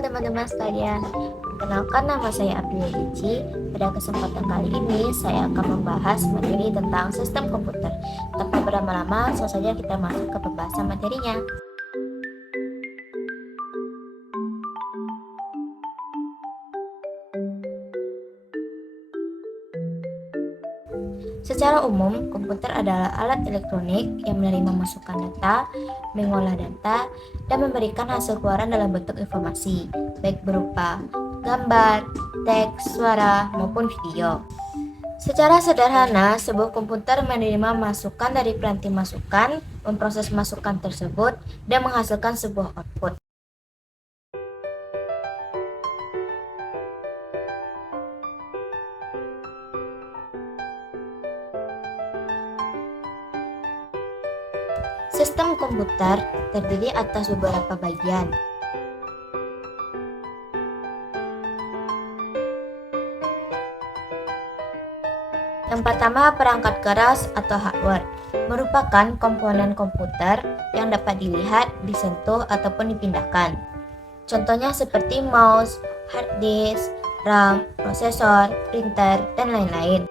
teman-teman sekalian, perkenalkan nama saya Aprilia Ici. Pada kesempatan kali ini saya akan membahas materi tentang sistem komputer. Tanpa berlama-lama, langsung saja kita masuk ke pembahasan materinya. Secara umum, komputer adalah alat elektronik yang menerima masukan data, mengolah data, dan memberikan hasil keluaran dalam bentuk informasi, baik berupa gambar, teks, suara, maupun video. Secara sederhana, sebuah komputer menerima masukan dari peranti masukan, memproses masukan tersebut, dan menghasilkan sebuah output. Sistem komputer terdiri atas beberapa bagian. Yang pertama, perangkat keras atau hardware, merupakan komponen komputer yang dapat dilihat, disentuh, ataupun dipindahkan. Contohnya seperti mouse, hard disk, RAM, prosesor, printer, dan lain-lain.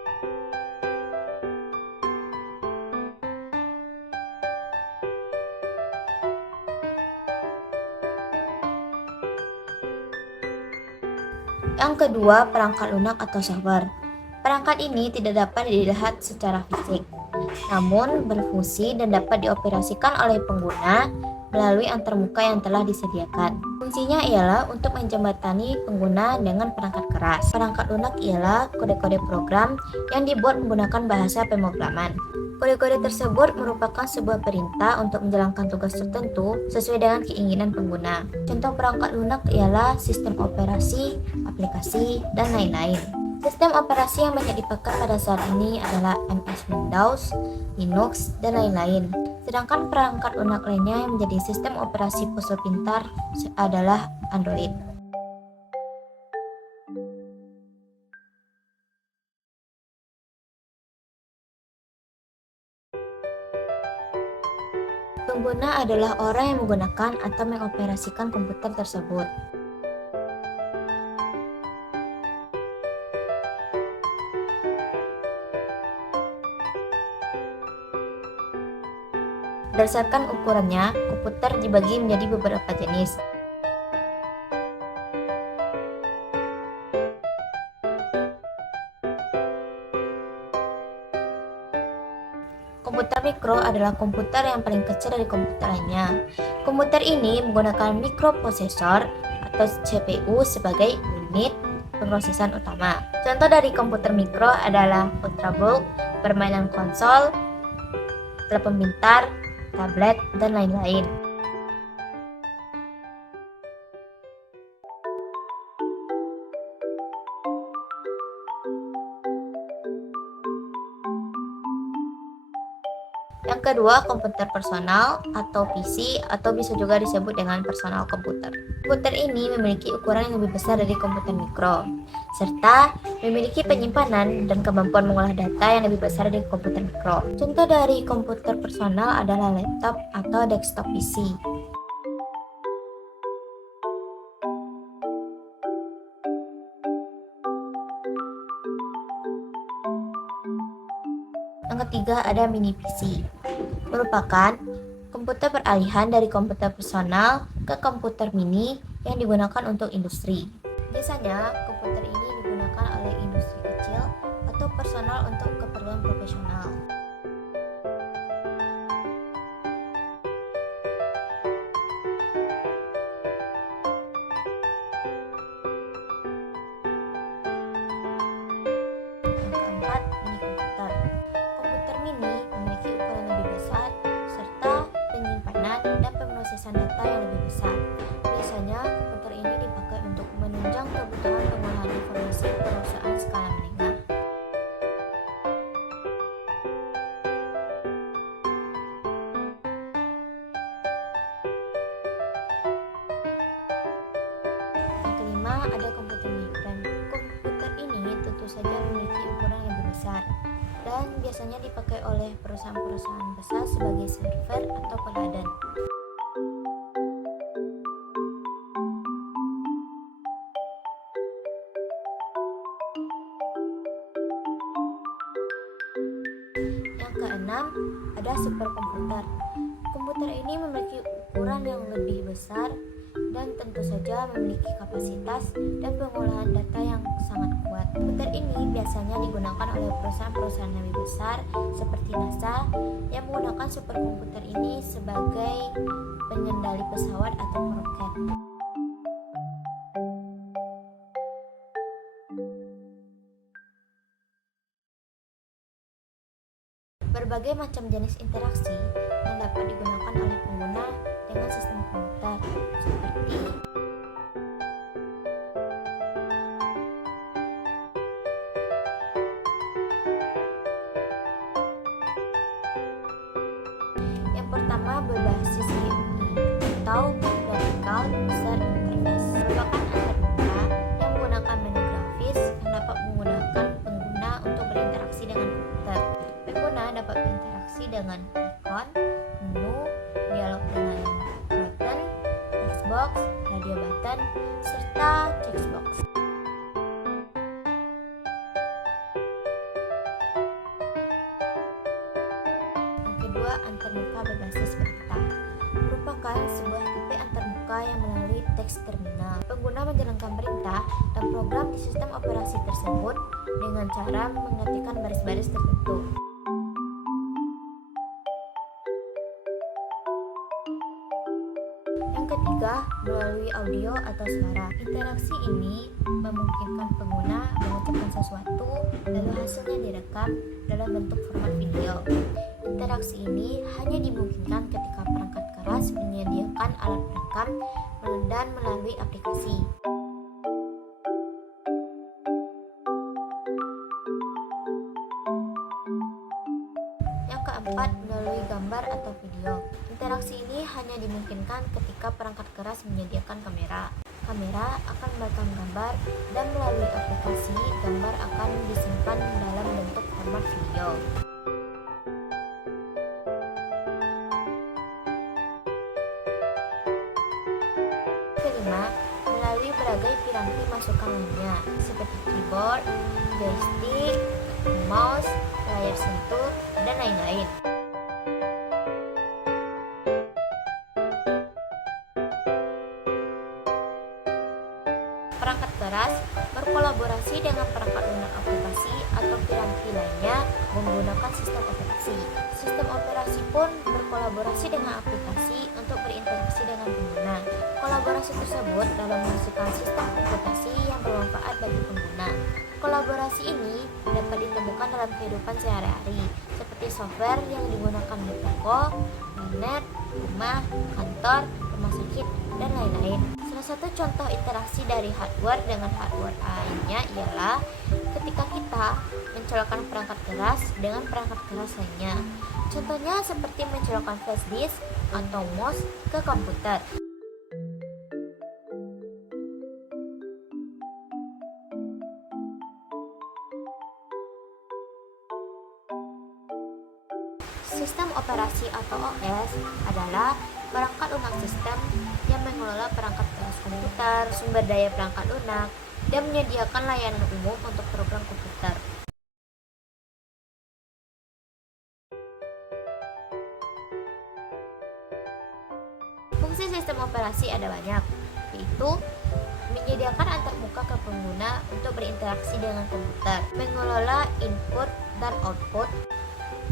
Yang kedua, perangkat lunak atau software. Perangkat ini tidak dapat dilihat secara fisik, namun berfungsi dan dapat dioperasikan oleh pengguna melalui antarmuka yang telah disediakan. Fungsinya ialah untuk menjembatani pengguna dengan perangkat keras. Perangkat lunak ialah kode-kode program yang dibuat menggunakan bahasa pemrograman. Kode-kode tersebut merupakan sebuah perintah untuk menjalankan tugas tertentu sesuai dengan keinginan pengguna. Contoh perangkat lunak ialah sistem operasi, aplikasi, dan lain-lain. Sistem operasi yang banyak dipakai pada saat ini adalah MS Windows, Linux, dan lain-lain. Sedangkan perangkat lunak lainnya yang menjadi sistem operasi ponsel pintar adalah Android. Pengguna adalah orang yang menggunakan atau mengoperasikan komputer tersebut. Berdasarkan ukurannya, komputer dibagi menjadi beberapa jenis. Komputer mikro adalah komputer yang paling kecil dari komputer lainnya. Komputer ini menggunakan mikroprosesor atau CPU sebagai unit pemrosesan utama. Contoh dari komputer mikro adalah ultrabook, permainan konsol, telepon pintar, tablet, dan lain-lain. Yang kedua, komputer personal atau PC atau bisa juga disebut dengan personal komputer. Komputer ini memiliki ukuran yang lebih besar dari komputer mikro, serta memiliki penyimpanan dan kemampuan mengolah data yang lebih besar dari komputer mikro. Contoh dari komputer personal adalah laptop atau desktop PC. Yang ketiga ada mini PC, merupakan komputer peralihan dari komputer personal ke komputer mini yang digunakan untuk industri. Biasanya komputer ini digunakan oleh industri kecil atau personal untuk keperluan profesional. Yang keempat, mini komputer. Komputer mini memiliki ukuran lebih besar serta penyimpanan dan pemrosesan data yang lebih besar. Biasanya komputer ini dipakai untuk menunjang kebutuhan pengolahan informasi perusahaan skala menengah. Yang kelima ada komputer mainframe. Komputer ini tentu saja memiliki ukuran yang lebih besar dan biasanya dipakai oleh perusahaan-perusahaan besar sebagai server atau peladan. keenam, ada superkomputer. Komputer ini memiliki ukuran yang lebih besar dan tentu saja memiliki kapasitas dan pengolahan data yang sangat kuat. Komputer ini biasanya digunakan oleh perusahaan-perusahaan lebih besar seperti NASA yang menggunakan superkomputer ini sebagai pengendali pesawat atau roket. Berbagai macam jenis interaksi yang dapat digunakan oleh pengguna dengan sistem komputer seperti yang pertama berbasis GUI atau Graphical User Interface, merupakan antarmuka yang menggunakan menu grafis yang dapat memudahkan pengguna untuk berinteraksi dengan komputer. Pengguna dapat berinteraksi dengan ikon, menu, dialog dengan button, textbox, radio button, serta checkbox. Yang kedua, antarmuka berbasis peta, merupakan sebuah tipe antarmuka yang melalui teks terminal. Pengguna menjalankan perintah dan program di sistem operasi tersebut dengan cara mengetikkan baris-baris tertentu. Yang ketiga, melalui audio atau suara. Interaksi ini memungkinkan pengguna mengucapkan sesuatu lalu hasilnya direkam dalam bentuk format video. Interaksi ini hanya dimungkinkan ketika perangkat keras menyediakan alat perekam dan melalui aplikasi. Yang keempat, melalui gambar atau video. Interaksi ini hanya dimungkinkan ketika perangkat keras menyediakan kamera. Kamera akan merekam gambar dan melalui aplikasi, gambar akan disimpan dalam bentuk format video. Kelima, melalui berbagai piranti masukan lainnya seperti keyboard, joystick, mouse, layar sentuh, dan lain-lain. Perangkat keras berkolaborasi dengan perangkat lunak aplikasi atau piranti lainnya menggunakan sistem operasi. Sistem operasi pun berkolaborasi dengan aplikasi untuk berinteraksi dengan pengguna. Kolaborasi tersebut dalam menghasilkan sistem komputasi yang bermanfaat bagi pengguna. Kolaborasi ini dapat ditemukan dalam kehidupan sehari-hari, seperti software yang digunakan di toko, internet, rumah, kantor, rumah sakit, dan lain-lain. Salah satu contoh interaksi dari hardware dengan hardware lainnya ialah ketika kita mencolokkan perangkat keras dengan perangkat keras lainnya. Contohnya seperti mencolokkan flash disk atau mouse ke komputer. Sistem operasi atau OS adalah perangkat lunak sistem yang mengelola perangkat keras komputer, sumber daya perangkat lunak, dan menyediakan layanan umum untuk program komputer. Fungsi sistem operasi ada banyak, yaitu menyediakan antarmuka ke pengguna untuk berinteraksi dengan komputer, mengelola input dan output,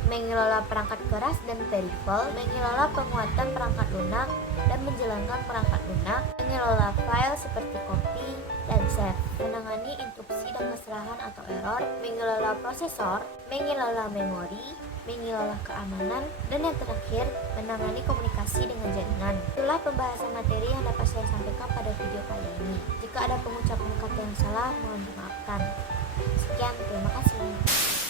mengelola perangkat keras dan peripheral, mengelola penguatan perangkat lunak dan menjalankan perangkat lunak, mengelola file seperti copy dan save, menangani interupsi dan kesalahan atau error, mengelola prosesor, mengelola memori, mengelola keamanan, dan yang terakhir, menangani komunikasi dengan jaringan. Itulah pembahasan materi yang dapat saya sampaikan pada video kali ini. Jika ada pengucapan kata yang salah, mohon dimaafkan. Sekian, terima kasih.